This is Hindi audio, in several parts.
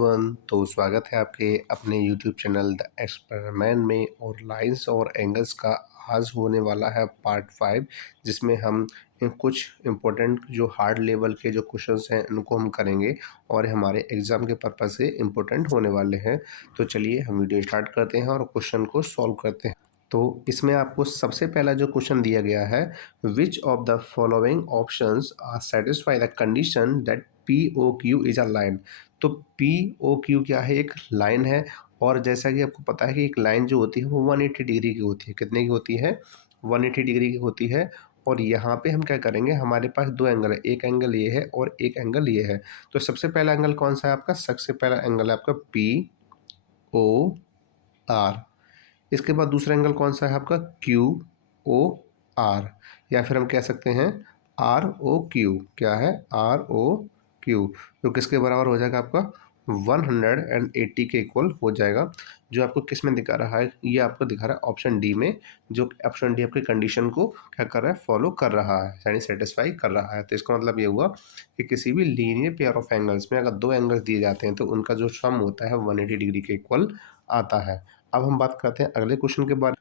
तो स्वागत है आपके अपने YouTube चैनल द एक्सपेरिमेंट में। और लाइंस और एंगल्स का आज होने वाला है पार्ट 5, जिसमें हम कुछ इम्पोर्टेंट जो हार्ड लेवल के जो क्वेश्चंस हैं उनको हम करेंगे और हमारे एग्ज़ाम के पर्पज़ से इम्पोर्टेंट होने वाले हैं। तो चलिए हम वीडियो स्टार्ट करते हैं और क्वेश्चन को सॉल्व करते हैं। तो इसमें आपको सबसे पहला जो क्वेश्चन दिया गया है, which of the following options are satisfy the condition that p o q is a line. तो पी ओ क्यू क्या है, एक लाइन है। और जैसा कि आपको पता है कि एक लाइन जो होती है वो 180 डिग्री की होती है। कितने की होती है? 180 डिग्री की होती है। और यहाँ पे हम क्या करेंगे, हमारे पास दो एंगल है, एक एंगल ये है और एक एंगल ये है। तो सबसे पहला एंगल कौन सा है आपका? सबसे पहला एंगल है आपका पी ओ आर। इसके बाद दूसरा एंगल कौन सा है आपका? क्यू ओ आर, या फिर हम कह सकते हैं आर ओ क्यू। क्या है? R o q. तो किसके बराबर हो जाएगा आपका? 180 के इक्वल हो जाएगा। जो आपको किस में दिखा रहा है? ये आपको दिखा रहा है ऑप्शन डी में। जो ऑप्शन डी आपकी कंडीशन को क्या कर रहा है? फॉलो कर रहा है, यानी सेटिस्फाई कर रहा है। तो इसका मतलब ये हुआ कि किसी भी लीनियर पेयर ऑफ एंगल्स में अगर दो एंगल्स दिए जाते हैं तो उनका जो सम होता है 180 डिग्री के इक्वल आता है। अब हम बात करते हैं अगले क्वेश्चन के बारे।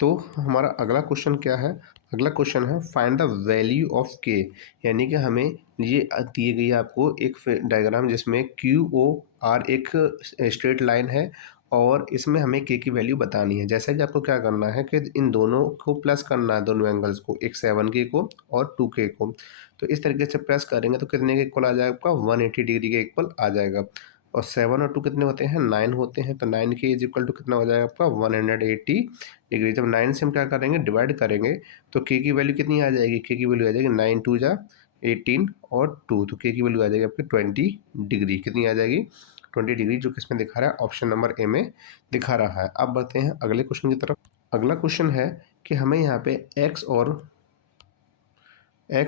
तो हमारा अगला क्वेश्चन क्या है? अगला क्वेश्चन है फाइंड द वैल्यू ऑफ के। यानी कि हमें ये दी गई है आपको एक डायग्राम जिसमें क्यू ओ आर एक स्ट्रेट लाइन है और इसमें हमें के की वैल्यू बतानी है। जैसा कि आपको क्या करना है कि इन दोनों को प्लस करना है, दोनों एंगल्स को, एक 7 के को और 2 के को। तो इस तरीके से प्लस करेंगे तो कितने के इक्वल आ जाएगा आपका? 180 डिग्री के इक्वल आ जाएगा। और 7 और 2 कितने होते हैं? 9 होते हैं। तो 9 के इज इक्वल टू कितना हो जाएगा आपका? 180 डिग्री। जब 9 से हम क्या करेंगे? डिवाइड करेंगे तो के की वैल्यू कितनी आ जाएगी? के की वैल्यू आ जाएगी 9 2 जा 18 और 2, तो के की वैल्यू आ जाएगी आपकी 20 डिग्री। कितनी आ जाएगी? 20 डिग्री, जो किसमें दिखा रहा है? ऑप्शन नंबर ए में दिखा रहा है। अब बढ़ते हैं अगले क्वेश्चन की तरफ। अगला क्वेश्चन है कि हमें यहाँ पे एक्स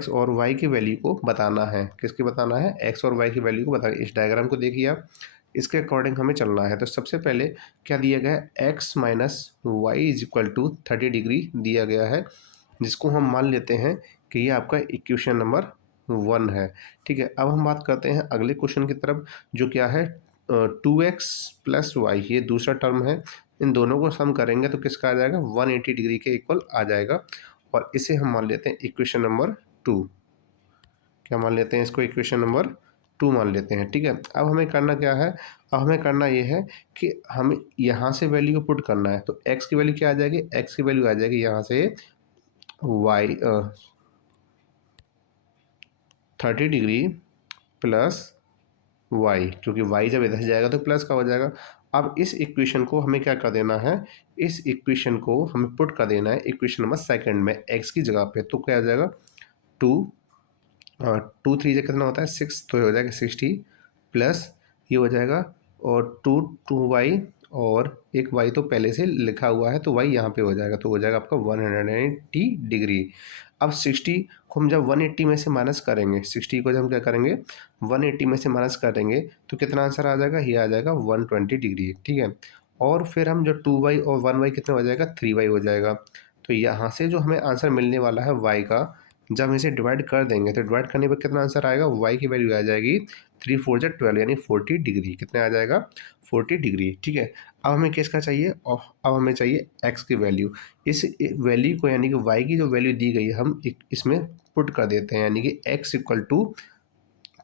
और वाई की वैल्यू को बताना है। किसकी बताना है? एक्स और वाई की वैल्यू को बताना है। इस डायग्राम को देखिए आप, इसके अकॉर्डिंग हमें चलना है। तो सबसे पहले क्या दिया गया है? X minus y is equal to 30 degree दिया गया है, जिसको हम मान लेते हैं कि ये आपका इक्वेशन नंबर 1 है। ठीक है, अब हम बात करते हैं अगले क्वेश्चन की तरफ, जो क्या है? 2x प्लस वाई, ये दूसरा टर्म है। इन दोनों को सम करेंगे तो किसका आ जाएगा? 180 डिग्री के इक्वल आ जाएगा। और इसे हम मान लेते हैं इक्वेशन नंबर 2। क्या मान लेते हैं इसको? इक्वेशन नंबर 2 मान लेते हैं। ठीक है, अब हमें करना क्या है? अब हमें करना ये है कि हमें यहाँ से वैल्यू को पुट करना है। तो x की वैल्यू क्या आ जाएगी? x की वैल्यू आ जाएगी यहाँ से y 30 डिग्री प्लस y, क्योंकि y जब इधर जाएगा तो प्लस का हो जाएगा। अब इस इक्वेशन को हमें क्या कर देना है? इस इक्वेशन को हमें पुट कर देना है इक्वेशन नंबर सेकंड में x की जगह पे। तो क्या आ जाएगा? 2 2 3 से कितना होता है? 6, तो ये हो जाएगा 60 प्लस ये हो जाएगा और 2 वाई, और एक वाई तो पहले से लिखा हुआ है तो वाई यहाँ पे हो जाएगा, तो हो जाएगा आपका 180 डिग्री। अब 60 को हम जब 180 में से माइनस करेंगे, 60 को जब हम क्या करेंगे? 180 में से माइनस करेंगे तो कितना आंसर आ जाएगा? ये आ जाएगा 120 डिग्री। ठीक है, और फिर हम जो 2y और 1y कितना हो जाएगा? 3y हो जाएगा। तो यहाँ से जो हमें आंसर मिलने वाला है y का, जब हम इसे डिवाइड कर देंगे तो डिवाइड करने पर कितना आंसर आएगा? y की वैल्यू आ जाएगी 3 4 जा 12, यानी 40 डिग्री। कितने आ जाएगा? 40 डिग्री। ठीक है, अब हमें किसका चाहिए? और अब हमें चाहिए x की वैल्यू। इस वैल्यू को, यानी कि y की जो वैल्यू दी गई है, हम इसमें पुट कर देते हैं, यानी कि x equal to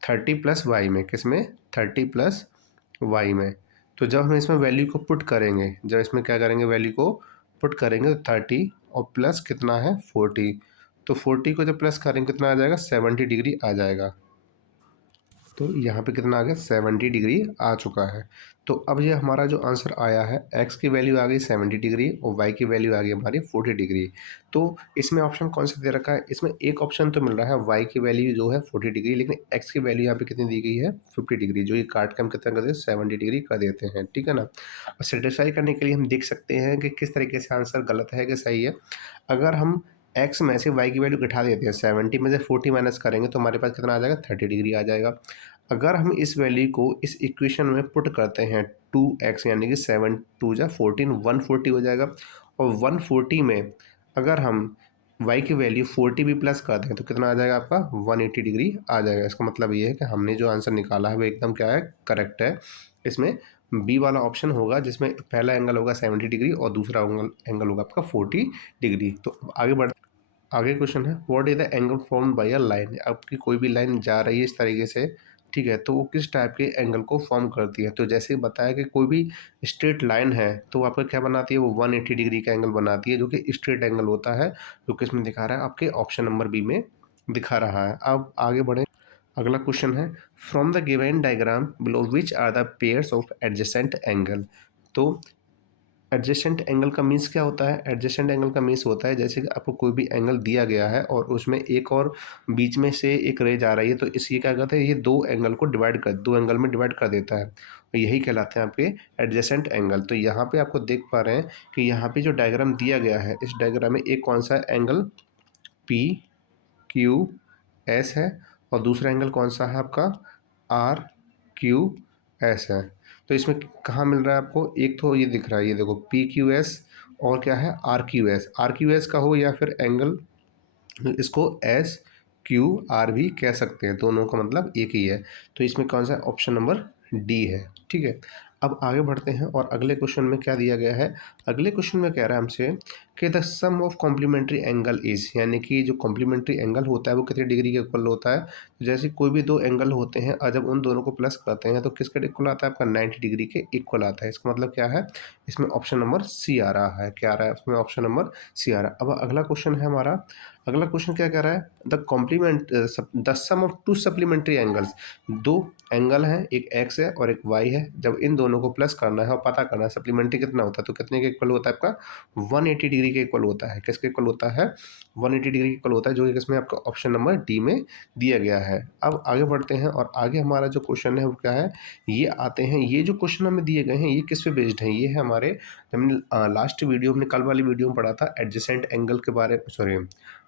30 plus y में। किस में? 30 प्लस वाई में। तो जब हम इसमें वैल्यू को पुट करेंगे, जब इसमें क्या करेंगे? वैल्यू को पुट करेंगे तो 30 और प्लस कितना है? 40। तो 40 को जब प्लस करेंगे कितना आ जाएगा? 70 डिग्री आ जाएगा। तो यहाँ पे कितना आ गया? 70 डिग्री आ चुका है। तो अब ये हमारा जो आंसर आया है, x की वैल्यू आ गई 70 डिग्री और y की वैल्यू आ गई हमारी 40 डिग्री। तो इसमें ऑप्शन कौन सा दे रखा है? इसमें एक ऑप्शन तो मिल रहा है y की वैल्यू जो है 40 डिग्री, लेकिन x की वैल्यू यहाँ पे कितनी दी गई है? 50 डिग्री, जो ये काट के हम कितना कर देते हैं? 70 डिग्री कर देते हैं। ठीक है ना। और सेटिस्फाई करने के लिए हम देख सकते हैं कि किस तरीके से आंसर गलत है कि सही है। अगर हम x में से y की वैल्यू घटा देते हैं, 70 में से 40 माइनस करेंगे तो हमारे पास कितना आ जाएगा? 30 डिग्री आ जाएगा। अगर हम इस वैल्यू को इस इक्वेशन में पुट करते हैं 2x, यानी कि 7 2 जा 14, 140 हो जाएगा। और 140 में अगर हम वाई की वैल्यू 40 भी प्लस कर दें तो कितना आ जाएगा आपका 180 डिग्री आ जाएगा। इसका मतलब ये है कि हमने जो आंसर निकाला है वो एकदम क्या है, करेक्ट है। इसमें बी वाला ऑप्शन होगा जिसमें पहला एंगल होगा 70 डिग्री और दूसरा एंगल होगा आपका 40 डिग्री। तो आगे बढ़, आगे क्वेश्चन है what is the angle formed by a line. आपकी कोई भी लाइन जा रही है इस तरीके से, ठीक है, तो वो किस टाइप के एंगल को फॉर्म करती है। तो जैसे बताया कि कोई भी स्ट्रेट लाइन है तो आपका क्या बनाती है, वो 180 डिग्री का एंगल बनाती है जो कि स्ट्रेट एंगल होता है, जो कि इसमें दिखा रहा है आपके ऑप्शन नंबर बी में दिखा रहा है। अब आगे बढ़े, अगला क्वेश्चन है from the given diagram below which are the pairs of adjacent angle. तो एडजेसेंट एंगल का मीन्स क्या होता है, एडजेसेंट एंगल का मीन्स होता है जैसे कि आपको कोई भी एंगल दिया गया है और उसमें एक और बीच में से एक रे जा रही है, तो इसी क्या कहते हैं, ये दो एंगल को डिवाइड कर, दो एंगल में डिवाइड कर देता है, तो यही कहलाते हैं आपके एडजेसेंट एंगल। तो यहाँ पे आपको देख पा रहे हैं कि यहाँ पे जो डायग्राम दिया गया है, इस डायग्राम में एक कौन सा एंगल पी क्यू एस है और दूसरा एंगल कौन सा है आपका आर क्यू एस है। तो इसमें कहाँ मिल रहा है आपको, एक तो ये दिख रहा है, ये देखो पी क्यू एस और क्या है आर क्यू एस का हो या फिर एंगल इसको एस क्यू आर भी कह सकते हैं, दोनों का मतलब एक ही है। तो इसमें कौन सा ऑप्शन नंबर डी है, ठीक है। अब आगे बढ़ते हैं और अगले क्वेश्चन में क्या दिया गया है, अगले क्वेश्चन में कह रहा है हमसे कि the sum of complementary angle is, यानी कि जो कॉम्प्लीमेंट्री एंगल होता है वो कितने डिग्री के इक्वल होता है। तो जैसे कोई भी दो एंगल होते हैं और जब उन दोनों को प्लस करते हैं तो किसके इक्वल आता है, आपका 90 डिग्री के इक्वल आता है। इसका मतलब क्या है, इसमें ऑप्शन नंबर सी आ रहा है, क्या आ रहा है उसमें, ऑप्शन नंबर सी आ रहा है। अब अगला क्वेश्चन है हमारा, अगला क्वेश्चन क्या कह रहा है, the sum of two supplementary angles. दो एंगल हैं, एक एक्स है और एक वाई है, जब इन दोनों को प्लस करना है और पता करना है सप्लीमेंट्री कितना होता है, तो कितने के इक्वल होता है आपका 180 डिग्री के इक्वल होता है। किसके इक्वल होता है, 180 डिग्री के इक्वल होता है, जो कि इसमें आपका ऑप्शन नंबर डी में दिया गया है। अब आगे बढ़ते हैं और आगे हमारा जो क्वेश्चन है वो क्या है, ये आते हैं, ये जो क्वेश्चन हमें दिए गए हैं ये किस पे बेस्ड हैं, ये है हमारे, हमने लास्ट वीडियो, हमने कल वाली वीडियो में पढ़ा था एडजेसेंट एंगल के बारे, sorry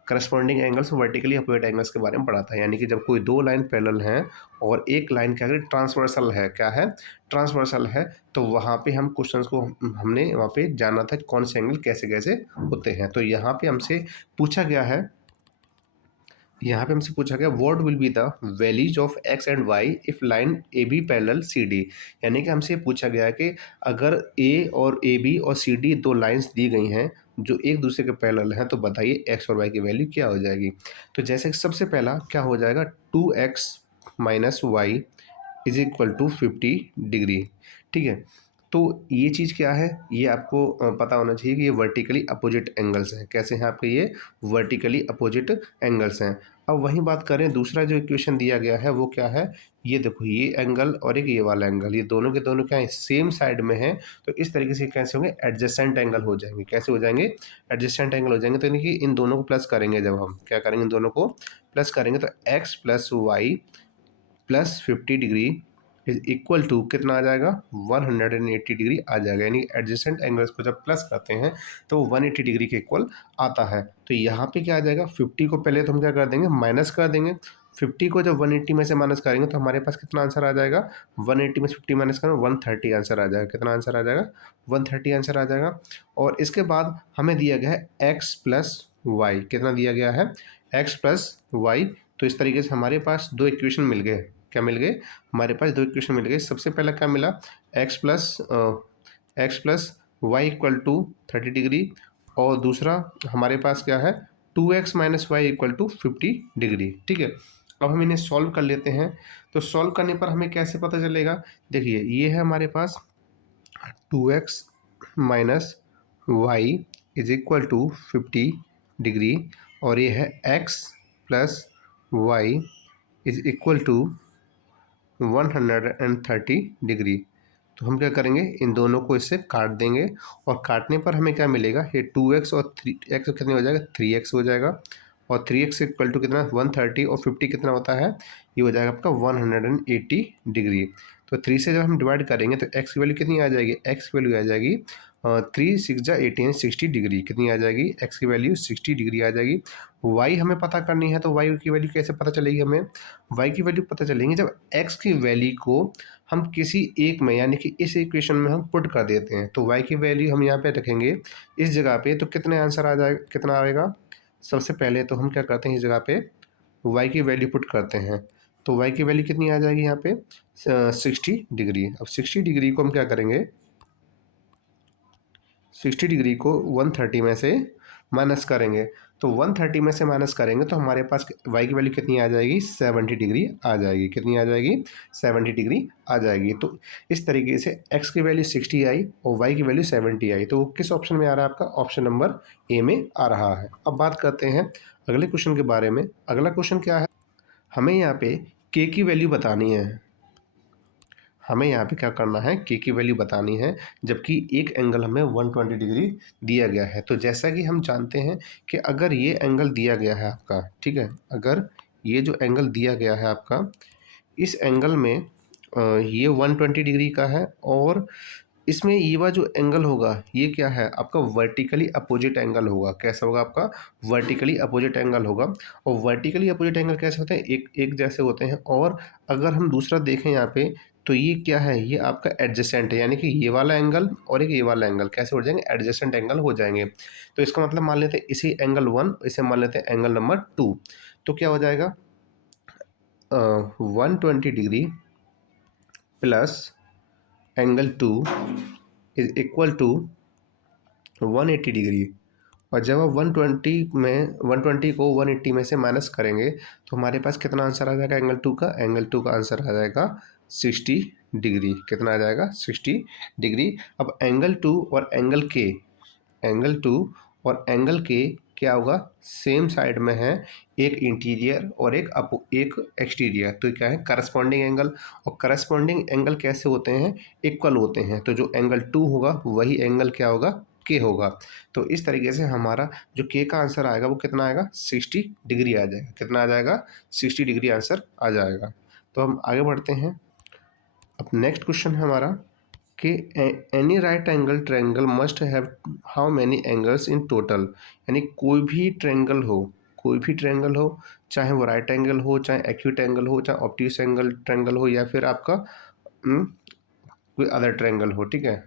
corresponding angles vertically opposite angles के बारे में पढ़ा था। यानी कि जब कोई दो लाइन पैरेलल हैं और एक लाइन क्या है ट्रांसवर्सल है, क्या है ट्रांसवर्सल है, तो वहाँ पे हम क्वेश्चंस को हमने वहाँ पे जाना था कौन से एंगल कैसे कैसे होते हैं। तो यहाँ पे हमसे पूछा गया है, यहाँ पे हमसे पूछा गया what will be the values of x and y if line A B parallel C D. यानी कि हमसे पूछा गया है कि अगर ए और ए बी और सी डी दो लाइंस दी गई हैं जो एक दूसरे के पैरेलल हैं, तो बताइए एक्स और वाई की वैल्यू क्या हो जाएगी। तो जैसे कि सबसे पहला क्या हो जाएगा, 2x minus y is equal to 50 degree, ठीक है। तो ये चीज़ क्या है, ये आपको पता होना चाहिए कि ये वर्टिकली अपोजिट एंगल्स हैं। कैसे हैं आपके, ये वर्टिकली अपोजिट एंगल्स हैं। अब वहीं बात करें, दूसरा जो इक्वेशन दिया गया है वो क्या है, ये देखो ये एंगल और एक ये वाला एंगल, ये दोनों के दोनों क्या है, सेम साइड में है। तो इस तरीके से कैसे होंगे, एडजेसेंट एंगल हो जाएंगे। कैसे हो जाएंगे, एडजेसेंट एंगल हो जाएंगे। तो यानी कि इन दोनों को प्लस करेंगे, जब हम क्या करेंगे, इन दोनों को प्लस करेंगे तो x plus y plus 50 degree is equal to कितना आ जाएगा, 180 डिग्री आ जाएगा। यानी एडजेसेंट एंगल्स को जब प्लस करते हैं तो 180 डिग्री के इक्वल आता है। तो यहाँ पे क्या आ जाएगा, 50 को पहले तो हम क्या कर देंगे, माइनस कर देंगे। 50 को जब 180 में से माइनस करेंगे तो हमारे पास कितना आंसर आ जाएगा, 180 में से 50 माइनस करेंगे 130 आंसर आ जाएगा। कितना आंसर आ जाएगा, 130 आंसर आ जाएगा। और इसके बाद हमें दिया गया है एक्स प्लस वाई, कितना दिया गया है, एक्स प्लस वाई। तो इस तरीके से हमारे पास दो इक्वेशन मिल गए, क्या मिल गए, हमारे पास दो इक्वेशन मिल गए। सबसे पहला क्या मिला, x plus y equal to 30 degree, और दूसरा हमारे पास क्या है, 2x minus y equal to 50 degree, ठीक है। अब हम इन्हें सॉल्व कर लेते हैं। तो सॉल्व करने पर हमें कैसे पता चलेगा, देखिए ये है हमारे पास 2x minus y is equal to 50 degree, और ये है x plus y is equal to 130 degree. तो हम क्या करेंगे, इन दोनों को इससे काट देंगे, और काटने पर हमें क्या मिलेगा, ये 2x और 3x कितने हो जाएगा, 3x हो जाएगा। और 3x इक्वल टू कितना, 130, और 50 कितना होता है, ये हो जाएगा आपका 180 डिग्री। तो 3 से जब हम डिवाइड करेंगे तो x की वैल्यू कितनी आ जाएगी, x की वैल्यू आ जाएगी 3 6 जा 18 60 डिग्री, कितनी आ जाएगी, x की वैल्यू 60 डिग्री आ जाएगी। y हमें पता करनी है, तो y की वैल्यू कैसे पता चलेगी, हमें y की वैल्यू पता चलेंगी जब x की वैल्यू को हम किसी एक में, यानी कि इस इक्वेशन में हम पुट कर देते हैं। तो y की वैल्यू हम यहाँ पे रखेंगे इस जगह पे, तो कितने आंसर आ जाएगा, कितना आएगा, सबसे पहले तो हम क्या करते हैं, इस जगह पे y की वैल्यू पुट करते हैं। तो y की वैल्यू कितनी आ जाएगी यहाँ पे 60 डिग्री। अब 60 डिग्री को हम क्या करेंगे, 60 डिग्री को 130 में से माइनस करेंगे। तो 130 में से माइनस करेंगे तो हमारे पास y की वैल्यू कितनी आ जाएगी, 70 डिग्री आ जाएगी। कितनी आ जाएगी, 70 डिग्री आ जाएगी। तो इस तरीके से x की वैल्यू 60 आई और y की वैल्यू 70 आई। तो वो किस ऑप्शन में आ रहा है आपका, ऑप्शन नंबर ए में आ रहा है। अब बात करते हैं अगले क्वेश्चन के बारे में। अगला क्वेश्चन क्या है, हमें यहाँ पे k की वैल्यू बतानी है। हमें यहाँ पे क्या करना है, के की वैल्यू बतानी है, जबकि एक एंगल हमें 120 डिग्री दिया गया है। तो जैसा कि हम जानते हैं कि अगर ये एंगल दिया गया है आपका, ठीक है, अगर ये जो एंगल दिया गया है आपका, इस एंगल में ये 120 डिग्री का है और इसमें ये वाला जो एंगल होगा ये क्या है आपका, वर्टिकली अपोजिट एंगल होगा। कैसा होगा आपका, वर्टिकली अपोजिट एंगल होगा। और वर्टिकली अपोजिट एंगल कैसे होते हैं, एक एक जैसे होते हैं। और अगर हम दूसरा देखें यहाँ पे, तो ये क्या है, ये आपका एडजेसेंट है, यानी कि ये वाला एंगल और एक ये वाला एंगल कैसे हो जाएंगे, एडजेसेंट एंगल हो जाएंगे। तो इसका मतलब मान लेते हैं इसी एंगल 1, इसे मान लेते हैं एंगल नंबर 2। तो क्या हो जाएगा, 120 degree plus angle 2 is equal to 180 degree. और जब आप 120 में 120 को 180 में से माइनस करेंगे तो हमारे पास कितना आंसर आ जाएगा एंगल 2 का, एंगल 2 का आंसर आ जाएगा 60 डिग्री। कितना आ जाएगा, 60 डिग्री। अब एंगल 2 और एंगल के, एंगल 2 और एंगल के क्या होगा, सेम साइड में है, एक इंटीरियर और एक एक्सटीरियर। तो क्या है, करस्पॉन्डिंग एंगल। और करस्पॉन्डिंग एंगल कैसे होते हैं, इक्वल होते हैं। तो जो एंगल 2 होगा वही एंगल क्या होगा, के होगा। तो इस तरीके से हमारा जो के का आंसर आएगा वो कितना आएगा, 60 डिग्री आ जाएगा। कितना आ जाएगा, 60 डिग्री आंसर आ जाएगा। तो हम आगे बढ़ते हैं। अब नेक्स्ट क्वेश्चन है हमारा कि any right angle triangle must have how many angles in total. यानी कोई भी ट्रायंगल हो, कोई भी ट्रायंगल हो, चाहे वो राइट एंगल हो, चाहे एक्यूट एंगल हो, चाहे ऑब्ट्यूस एंगल ट्रायंगल हो, या फिर आपका कोई अदर ट्रायंगल हो, ठीक है।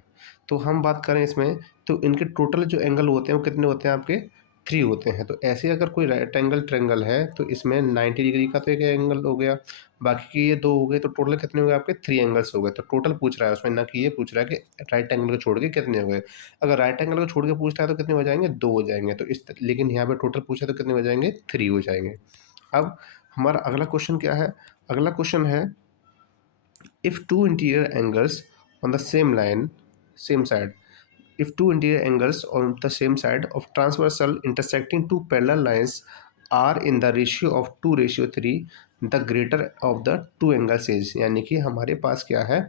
तो हम बात करें इसमें, तो इनके टोटल जो एंगल होते हैं वो कितने होते हैं आपके, 3 होते हैं। तो ऐसे अगर कोई राइट एंगल ट्रायंगल है तो इसमें 90 डिग्री का तो एक एंगल हो गया, बाकी के ये 2 हो गए, तो टोटल कितने हो गए आपके, 3 एंगल्स हो गए। तो टोटल पूछ रहा है उसमें, ना कि ये पूछ रहा है कि राइट एंगल को छोड़ के कितने हो गए। अगर राइट एंगल को छोड़ के पूछता है तो कितने हो जाएंगे, 2 हो जाएंगे। तो लेकिन यहाँ पे टोटल पूछा तो कितने हो जाएंगे, 3 हो जाएंगे। अब हमारा अगला क्वेश्चन क्या है, अगला क्वेश्चन है if two interior angles on the same side, if two interior angles on the same side of transversal intersecting two parallel lines are in the ratio of 2:3, the greater of the two angles is। यानी कि हमारे पास क्या है,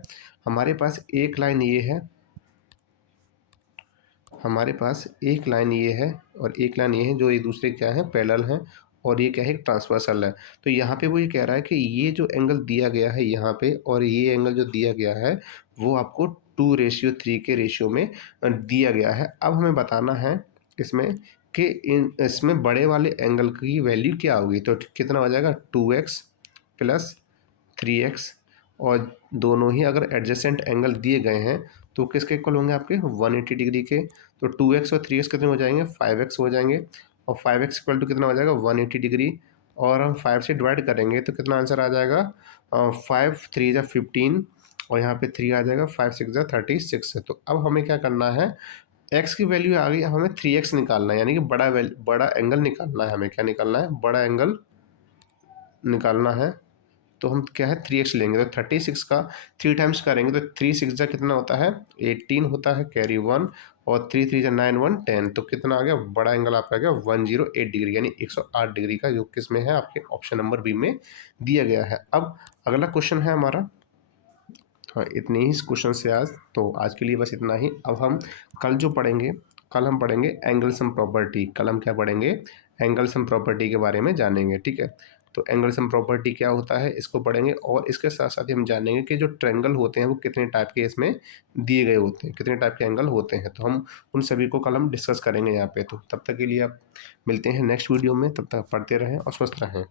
हमारे पास एक लाइन ये है, हमारे पास एक लाइन ये है और एक लाइन ये है, जो एक दूसरे क्या है, पैरेलल हैं, और ये क्या है, ट्रांसवर्सल है। तो यहाँ पे वो ये कह रहा है कि ये जो एंगल दिया गया है यहाँ पे और ये एंगल जो दिया गया है वो आपको 2:3 के रेशियो में दिया गया है। अब हमें बताना है इसमें कि इसमें बड़े वाले एंगल की वैल्यू क्या होगी। तो कितना हो जाएगा, 2x प्लस 3x। और दोनों ही अगर एडजेसेंट एंगल दिए गए हैं तो किसके इक्वल होंगे आपके, 180 डिग्री के। तो 2x और 3x कितने हो जाएंगे, 5x हो जाएंगे। और 5x इक्वल टू कितना हो जाएगा, 180 डिग्री। और हम 5 से डिवाइड करेंगे तो कितना आंसर आ जाएगा, 5 3 जा 15 और यहाँ पे 3 आ जाएगा, 5 6 जा 36 है। तो अब हमें क्या करना है, x की वैल्यू आ गई, अब हमें 3x निकालना है, यानी कि बड़ा एंगल निकालना है। हमें क्या निकालना है, बड़ा एंगल निकालना है। तो हम क्या है, 3x लेंगे। तो 36 का 3 टाइम्स करेंगे तो 3 6 जा कितना होता है, 18 होता है, कैरी 1। और 3 3 जा 9 1 10। तो कितना आ गया, बड़ा एंगल आपका आ गया 108 डिग्री, यानी 108 डिग्री का, जो किस में है आपके ऑप्शन नंबर बी में दिया गया है। अब अगला क्वेश्चन है हमारा, हाँ इतने ही क्वेश्चन से आज, तो आज के लिए बस इतना ही। अब हम कल जो पढ़ेंगे, कल हम पढ़ेंगे एंगल सम प्रॉपर्टी। कल हम क्या पढ़ेंगे, एंगल सम प्रॉपर्टी के बारे में जानेंगे, ठीक है। तो एंगल सम प्रॉपर्टी क्या होता है इसको पढ़ेंगे, और इसके साथ साथ ही हम जानेंगे कि जो ट्रायंगल होते हैं वो कितने टाइप के इसमें दिए गए होते हैं, कितने टाइप के एंगल होते हैं। तो हम उन सभी को कल हम डिस्कस करेंगे यहाँ पे। तो तब तक के लिए आप मिलते हैं नेक्स्ट वीडियो में, तब तक पढ़ते रहें और स्वस्थ रहें।